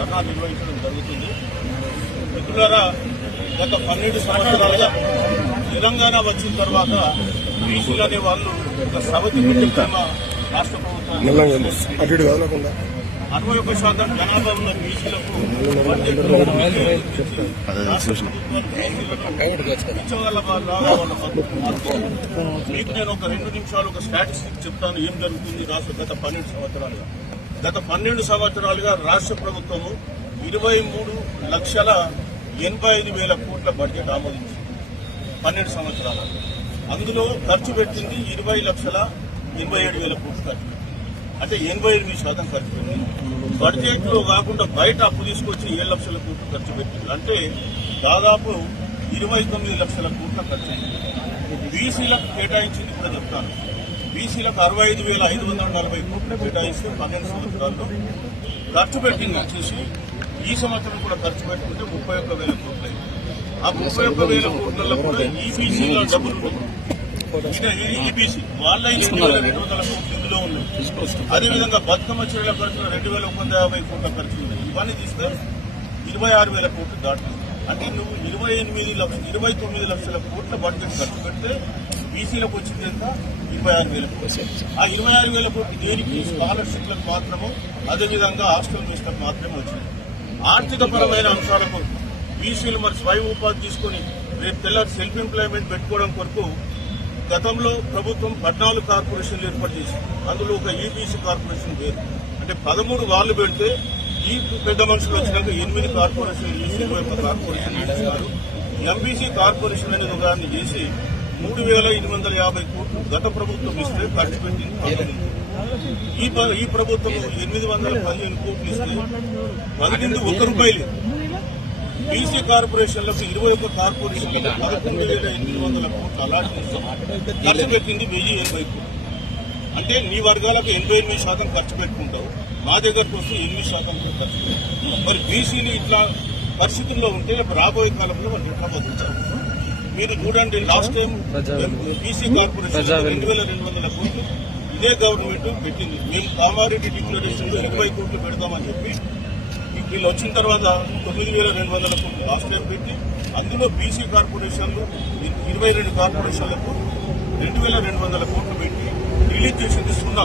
ధర్నా నిర్వహించడం జరుగుతుంది. మిత్రులారా, గత 12 సంవత్సరాలుగా తెలంగాణ వచ్చిన తర్వాత బీసీలు అనే వాళ్ళు ఒక సవతి ప్రేమ రాష్ట్ర ప్రభుత్వాన్ని 61% జనాభా ఉన్న బీసీలకు మీకు నేను ఒక 2 నిమిషాలు ఒక స్టాటిస్టిక్ చెప్తాను ఏం జరుగుతుంది రాష్ట్ర గత 12 సంవత్సరాలుగా. గత 12 సంవత్సరాలుగా రాష్ట్ర ప్రభుత్వము 23,85,000 కోట్ల బడ్జెట్ ఆమోదించింది 12 సంవత్సరాలు. అందులో ఖర్చు పెట్టింది 20,87,000 కోట్లు ఖర్చు పెట్టింది. అంటే 88% ఖర్చు పెట్టింది. బడ్జెట్ లో కాకుండా బయట అప్పు తీసుకొచ్చి 7 లక్షల కోట్లు ఖర్చు పెట్టింది. అంటే దాదాపు 29 లక్షల కోట్ల ఖర్చు అయింది. బీసీలకు కేటాయించింది కూడా చెప్తాను. బీసీలకు 65,540 కోట్లు కేటాయిస్తే 12 సంవత్సరాల్లో ఖర్చు పెట్టింది వచ్చేసి ఈ సంవత్సరం కూడా ఖర్చు పెట్టుకుంటే 31,000 కోట్లు అయింది. ఆ 31,000 కోట్లలో కూడా ఈబీసీలో డబ్బులు ఈబీసీ వాళ్ళ 2,200 కోట్లు ఇందులో ఉన్నాయి. అదేవిధంగా బతుకమ్మ చీరల ఖర్చులో 2,150 కోట్ల ఖర్చు ఉన్నాయి. ఇవన్నీ తీస్తే 26,000 కోట్లు దాటుతుంది. అంటే నువ్వు 29 లక్షల కోట్ల బడ్జెట్ ఖర్చు పెడితే బీసీలకు వచ్చింది ఎంత? 26,000 కోట్లు. ఆ 26,000 కోట్లు దేనికి? స్కాలర్షిప్లకు మాత్రము, అదేవిధంగా హాస్టల్ ఫీజులకు మాత్రమే వచ్చింది. ఆర్థిక పరమైన అంశాలకు బీసీలు మరి స్వయం ఉపాధి తీసుకుని రేపు పిల్లలు సెల్ఫ్ ఎంప్లాయ్మెంట్ పెట్టుకోవడం కొరకు గతంలో ప్రభుత్వం 14 కార్పొరేషన్లు ఏర్పాటు చేసింది. అందులో ఒక ఈబీసీ కార్పొరేషన్ పేరు అంటే 13 వాళ్ళు పెడితే ఈ పెద్ద మనుషులు వచ్చినాక 8 కార్పొరేషన్లు చేసి 21 కార్పొరేషన్ చేస్తున్నారు. ఎంబీసీ కార్పొరేషన్ అనేది ఉదాహరణ చేసి 3,850 కోట్లు గత ప్రభుత్వం ఇస్తే ఖర్చు పెట్టింది 19. ఈ ప్రభుత్వం 815 కోట్లు ఇస్తే 12 ఒక్క రూపాయి లేదు. బీసీ కార్పొరేషన్లకు 21 కార్పొరేషన్ 11,800 కోట్లు అలాట్ చేస్తాం. ఖర్చు పెట్టింది 1,080 కోట్లు. అంటే నీ వర్గాలకు 88% ఖర్చు పెట్టుకుంటావు, మా దగ్గరకు వస్తే 8% ఖర్చు పెట్టుకుంటావు. మరి బీసీలు ఇట్లా పరిస్థితుల్లో ఉంటే రాబోయే కాలంలో వాళ్ళు ఎట్లా బతుకుతారు? మీరు చూడండి, లాస్ట్ టైం బీసీ కార్పొరేషన్ 2,200 కోట్లు ఇదే గవర్నమెంట్ పెట్టింది. మేము కామారెడ్డి డిక్లరేషన్ లో 20 కోట్లు పెడతామని చెప్పి వీళ్ళు వచ్చిన తర్వాత 9,200 కోట్లు లాస్ట్ టైం పెట్టి అందులో బీసీ కార్పొరేషన్లు 22 కార్పొరేషన్లకు 2,200 కోట్లు పెట్టి రిలీజ్ చేసింది సున్నా.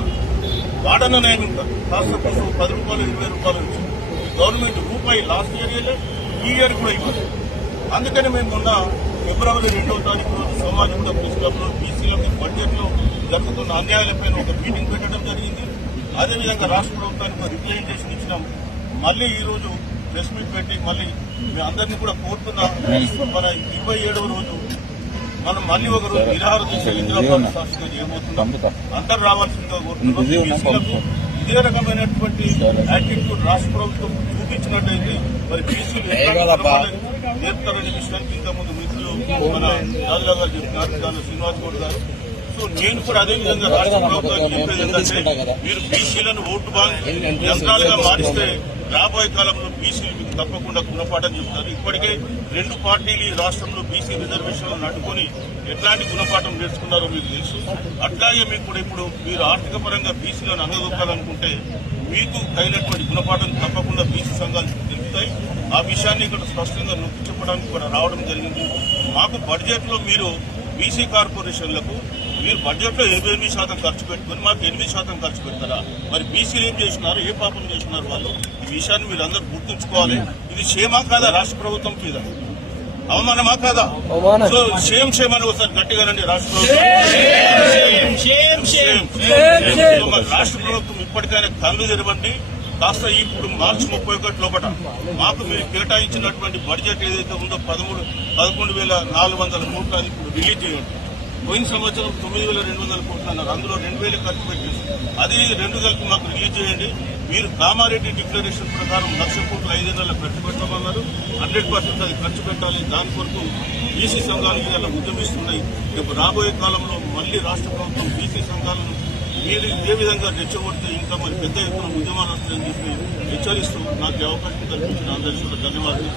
వాడన న్యాయం ఇంకా కాస్త కోసం 10 రూపాయలు 20 రూపాయలు వచ్చింది. గవర్నమెంట్ రూపాయి లాస్ట్ ఇయర్ ఇవ్వలేదు, ఈ ఇయర్ కూడా ఇవ్వలేదు. అందుకని మేము మొన్న ఫిబ్రవరి 2వ తారీఖు రోజు సమాజంలో ప్రెస్ క్లబ్ లో బీసీలకు బడ్జెట్ లో జరుగుతున్న అన్యాయాలపై ఒక మీటింగ్ పెట్టడం జరిగింది. అదేవిధంగా రాష్ట్ర ప్రభుత్వానికి రిప్రజెంటేషన్ ఇచ్చినాం. మళ్లీ ఈ రోజు ప్రెస్ మీట్ పెట్టి మళ్లీ మీ అందరినీ కూడా కోరుతున్నాం. మన 27వ రోజు మనం మళ్లీ ఒక రోజు నిరాహార దీక్ష ఇందిరాబాద్ సాక్షిగా చేయబోతున్నాం. అందరూ రావాల్సిందిగా కోరుతున్నాం. బీసీలకు ఇదే రకమైనటువంటి యాటిట్యూడ్ రాష్ట్ర ప్రభుత్వం చూపించినట్టయితే మరి బీసీలు నేర్పుతారనే విషయానికి ఇంతకుముందు మిత్రులు మన యాదవ్ గారు చెప్పినారు, దాని శ్రీనివాస్ గౌడ్ గారు. సో నేను కూడా అదేవిధంగా రాష్ట్ర ప్రభుత్వానికి చెప్పేది ఏంటంటే మీరు బీసీలను ఓటు బ్యాంక్ యంత్రాలుగా మారిస్తే రాబోయే కాలంలో బీసీలు మీకు తప్పకుండా గుణపాఠం చెప్తారు. ఇప్పటికే 2 పార్టీలు ఈ రాష్ట్రంలో బీసీ రిజర్వేషన్లను అడ్డుకొని ఎట్లాంటి గుణపాఠం నేర్చుకున్నారో మీకు తెలుసు. అట్లాగే మీకు కూడా ఇప్పుడు మీరు ఆర్థిక పరంగా బీసీలను అనగదొక్కాలనుకుంటే మీకు అయినటువంటి గుణపాఠం తప్పకుండా బీసీ సంఘాలు తెలుపుతాయి. ఆ విషయాన్ని ఇక్కడ స్పష్టంగా నొక్కి చెప్పడానికి కూడా రావడం జరిగింది. మాకు బడ్జెట్ లో మీరు బీసీ కార్పొరేషన్లకు మీరు బడ్జెట్ లో 88% ఖర్చు పెట్టుకుని మాకు 8% ఖర్చు పెడతారా? మరి బీసీలు ఏం చేస్తున్నారు, ఏ పాపం చేస్తున్నారు వాళ్ళు? ఈ విషయాన్ని మీరు అందరూ గుర్తుంచుకోవాలి. ఇది క్షేమా కాదా? రాష్ట్ర ప్రభుత్వం మీద అవమానమా కాదా? సో క్షేమ్ అని ఒకసారి గట్టిగానండి రాష్ట్ర ప్రభుత్వం. రాష్ట్ర ప్రభుత్వం ఇప్పటికైనా కళ్ళు తెరవండి. కాస్త ఇప్పుడు మార్చి 31 లోపల మాకు మీరు కేటాయించినటువంటి బడ్జెట్ ఏదైతే ఉందో 11,400 కోట్లు అది ఇప్పుడు రిలీజ్ చేయండి. పోయిన సంవత్సరం 9,200 కోట్లు అన్నారు, అందులో 2,000 ఖర్చు పెట్టేసి అది 2 కలిపి మాకు రిలీజ్ చేయండి. మీరు కామారెడ్డి డిక్లరేషన్ ప్రకారం 1,00,000 కోట్లు 5 నెలలకు ఖర్చు పెట్టమన్నారు. 100% అది ఖర్చు పెట్టాలి. దాని కొరకు బీసీ సంఘాలు ఇలా ఉద్యమిస్తున్నాయి. రేపు రాబోయే కాలంలో మళ్లీ రాష్ట్ర ప్రభుత్వం బీసీ సంఘాలను మీరు ఇదే విధంగా రెచ్చగొడితే ఇంకా మరి పెద్ద ఎత్తున ఉద్యమాలు వస్తాయని చెప్పి హెచ్చరిస్తూ నాకు అవకాశం కల్పించిన అందరికీ ధన్యవాదాలు.